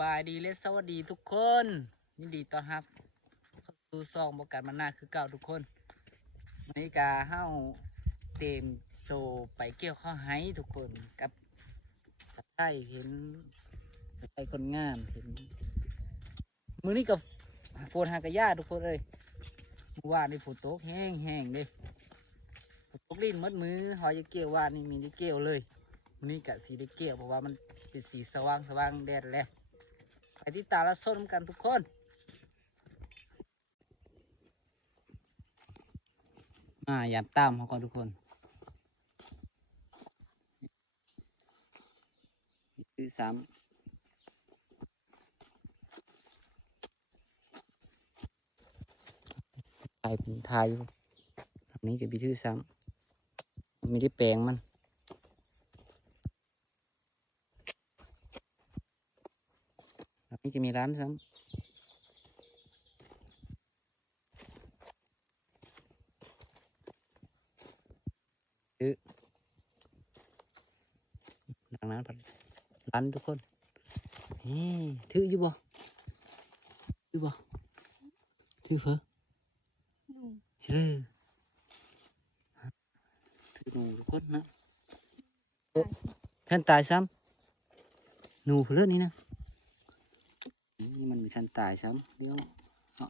บายดีและสวัสดีทุกคนยินดีต้อนรับเข้าสู่ซองบอกกันมาหน้าคือเก่าทุกคนวันนี้กาเฮ้าเต็มโซไปเกี่ยวข้าวไห้ทุกคนกับใต้เห็นใต้คนงามเห็นมือนี้กับโฟนหากระยาทุกคนเลยว่าในฝนตกแห้งเลยฝนตกลิ้นมัดมือหอยจะเกี่ยวว่านี่มีได้เกี่ยวเลยวันนี้กะสีได้เกี่ยวเพราะว่ามันเป็นสีสว่างแดดแล้วไปที่ตาละส้นกันทุกคนยามตามเขาก่อนทุกคนคือซ้ำไทยเป็นไทยทำนี้จะมีชื่อซ้ำไม่ได้แปลงมันแบบนี้จะมีร้านซ้ำซื้อดังนั้นร้านทุกคนถืออยู่บ่ถือบ่ถือเหรอถือหนูทุกคนนะแผ่นตายซ้ำหนูเพื่อนนี่นะนี่มันมีแผ่นตายซ้ำเดี๋ยว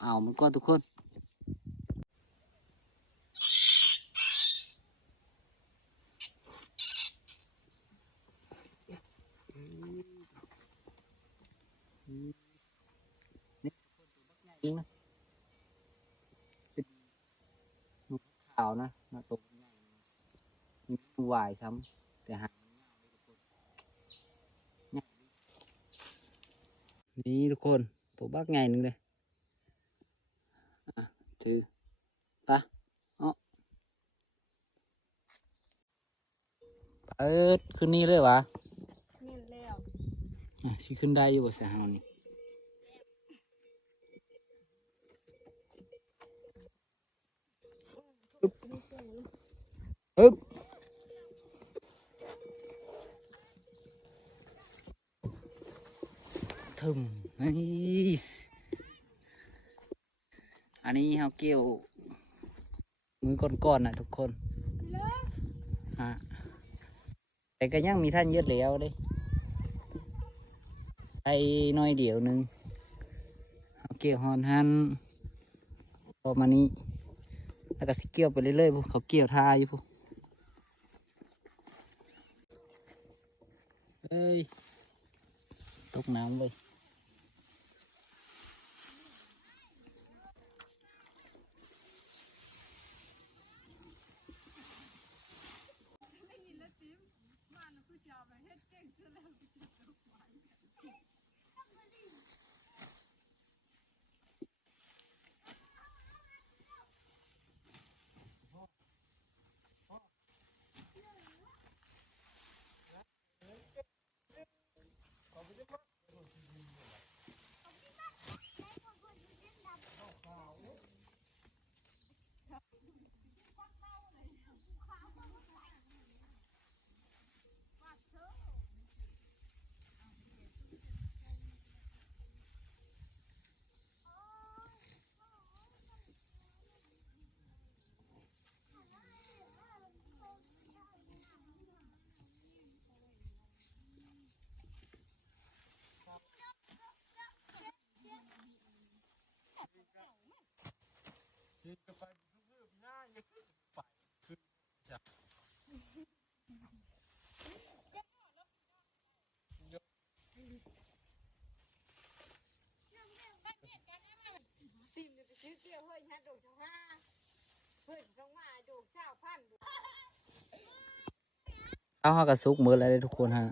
เอามันก่อนทุกคนนี่จริงนะเป็นหนูขาวนะตัวใหญ่มีวายซ้ำแต่หางนี่ทุกคนตัวบักใหญ่หนึ่งเลยถือปะขึ้นนี่เลยวะแม่นแล้วสิขึ้นได้อยู่บ่เสียหานี่อึ๊บถึมอันนี้เขาเกี่ยวมือก้อนๆนะทุกคนแต่ก็ยังมีท่านเยอะแล้วเด้ใส่น้อยเดียวหนึ่งเขาเกี่ยวหอนหันประมาณนี้แล้วก็สิเกี่ยวไปเรื่อยๆพวกเขาเกี่ยวทาอยู่พวกเอ้ยตกน้ำเลยเอากระซุกมืออะไรทุกคนฮะ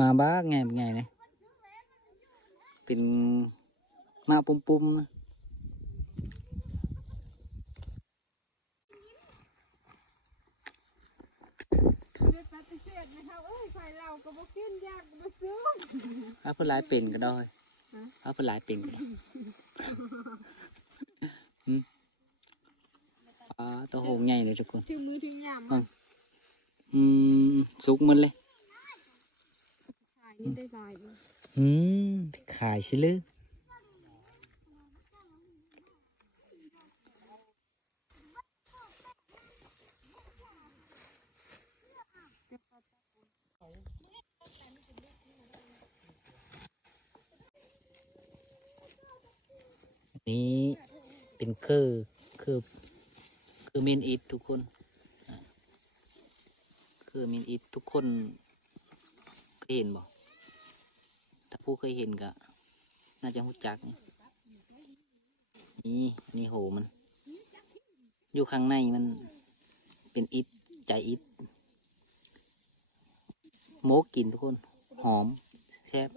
มาบ้าไงเนี่ยเป็นมาปุ่มๆนะเอาเพื่อลายเป็นก็ได้เอาเพื่อลายเป็นก็ได้ตัวโหงใหญ่เลยทุกคนถือมือถือยามซุกมันเลยถ่ายนี่ได้ลาย อืมขายชิลือนี้เป็นคือคือเมนอิททุกคนคือเมนอิททุกคนเคยเห็นบ่ถ้าผู้เคยเห็นก็น่าจะรู้จักนี่โหมันอยู่ข้างในมันเป็นอิฐใจอิฐโมกกินทุกคนหอมแซ่บ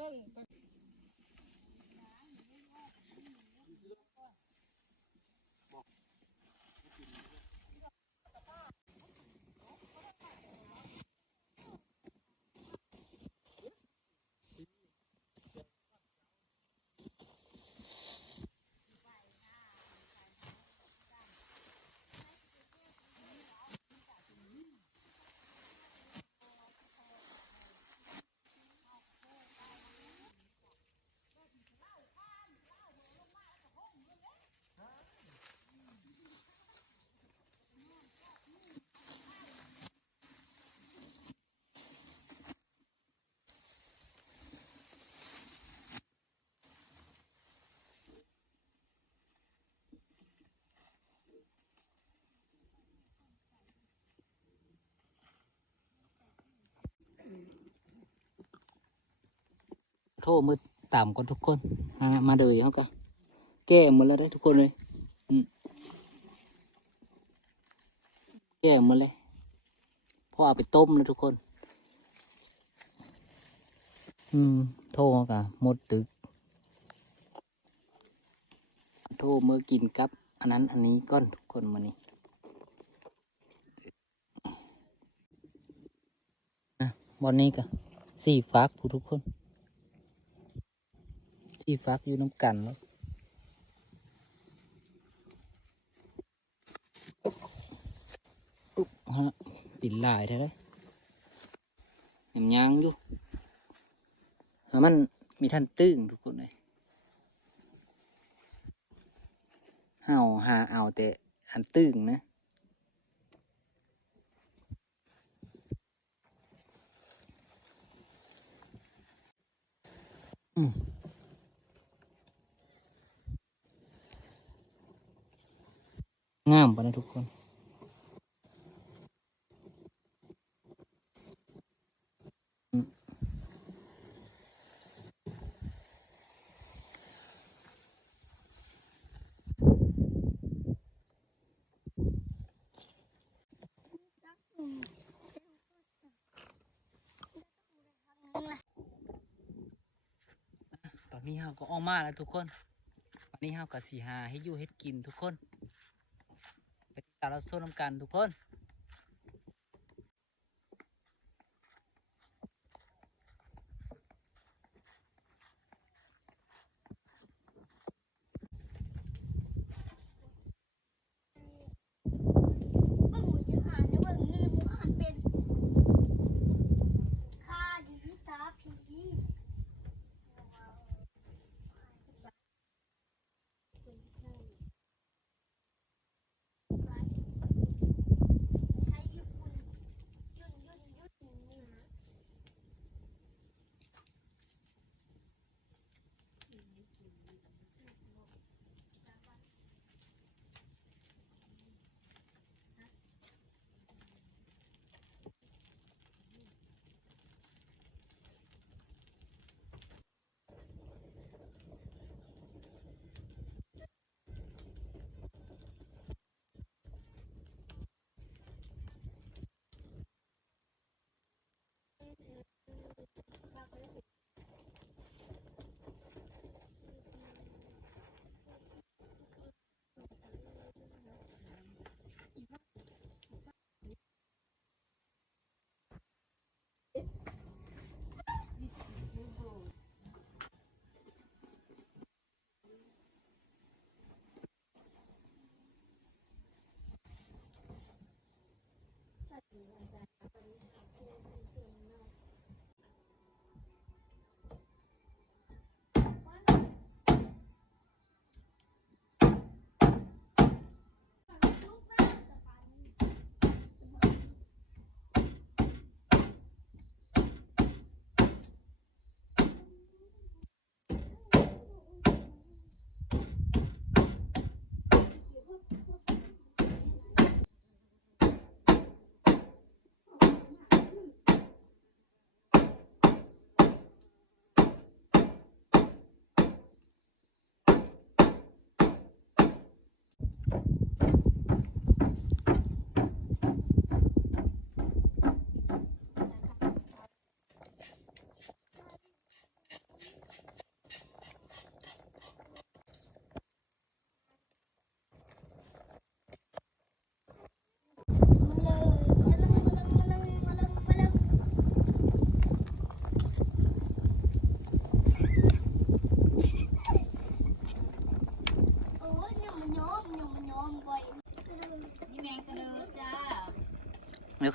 โทษมือต่ำกว่าทุกคนมาเลยเขาก็แก้หมดแล้วได้ทุกคนเลยอืมแก้หมดเลยเพราะเอาไปต้มแล้วทุกคนโทษเขาก็หมดตึกโทษเมื่อกินกับอันนั้นอันนี้ก้อนทุกคนมานี่นะวันนี้ก็สี่ฟักผู้ทุกคนสี่ฟักอยู่น้ำกันแล้วฮะปิดลายได้เลยยังยังอยู่แล้วมันมีท่านตื้งทุกคนเลยหาเอาแต่อันตื้งนะอืมงามปะนะทุกคนอืมตอนนี้เราก็ออกมาแล้วทุกคนตอนนี้เราก็สีหาให้อยู่ให้กินทุกคนไปติดตามเราโซนน้ำกันทุกคนเบิ่งหมูจะอ่านนะเบิ่งมีหมูอ่านเป็นข้าดีตาผีให้ญี่ปุ่นยุ่นนี่นะ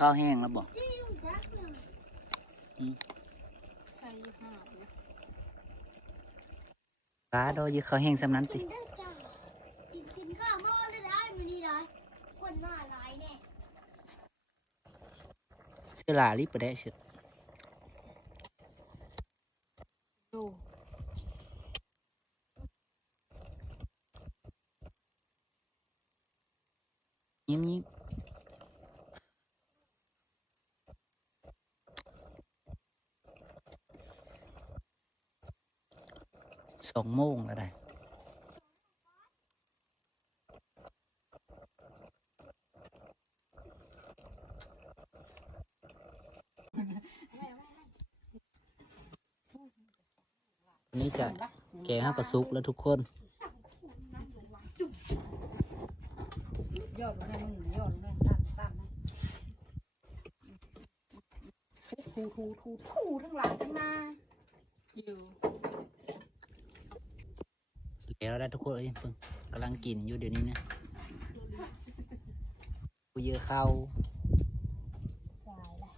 ข้าวแห้งแล้วบอก จิ้วยักษ์เลย ใช่ยี่ห้อเนี่ย ปลาโดยยืข้าวแห้งสำนั้น กิ ติ นได้จ้ากินข้าวหม้อได้มันนี่ได้คนมาหลายแน่ เชื่อลาลิบไปได้เชื่อ ดู ยิ้ม2 โมงแล้วได้วันนี้ก็แกงห้ากระซุกแล้วทุกคน ยอดลงให้มึงยอดลงให้ตั้มนะถูทั้งหลังทั้งหน้าอยู่ แล้วได้ทุกคนเอ้ยเพิ่งกำลังกินอยู่เดี๋ยวนี้นะกูเยอะเข้า สายละ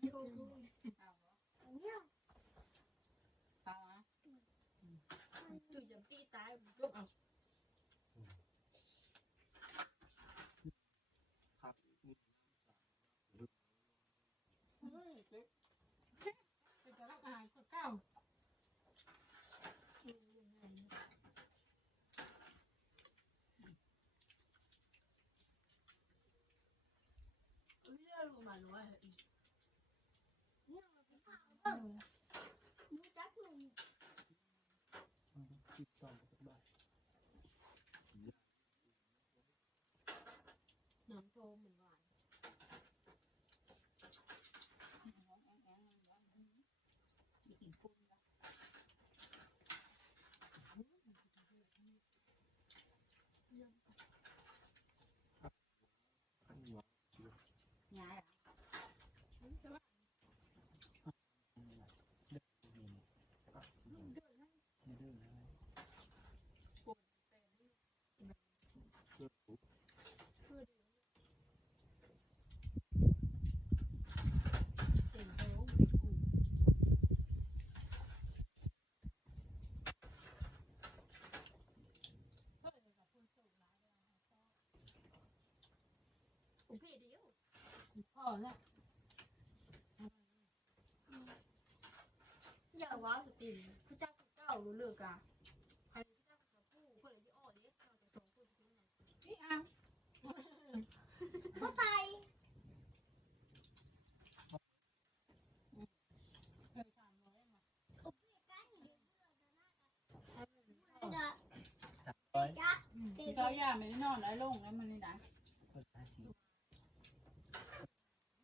เนี่ย เอาอ่ะคือยังตีตายลูกเอาเป็นตลาดอาหารเก่าเรื่องรู้มาหนูว่า เนี่ยมันเป็นข้าวเบิ่งดูจักหนึ่ง น้ำโทมเหมือนหวานย้ายเต็มโต๊ะผมพี่เดียวพ่อแล้วอย่าว้าสติพระเจ้าเจ้ารู้เรื่องกะใครพระเจ้าจะพูดเพื่อจะอ้อเด็กเราจะส่งพูดที่ไหนนี่อ่ะ ก็ตาย เคยทำร้อยมา โอ้ยกันเดี๋ยวจะจัก เขาย่าไม่ได้นอนได้ลงแล้วมันนี่นะ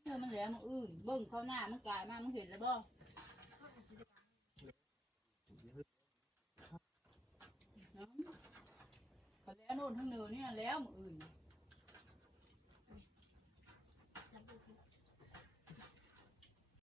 เมื่อมันเหลือมันอื่นเบิ่งเขาหน้ามันกลายมามันเห็นแล้วบ่พอแล้วโน่นทั้งเนือนี่แล้วมันอื่น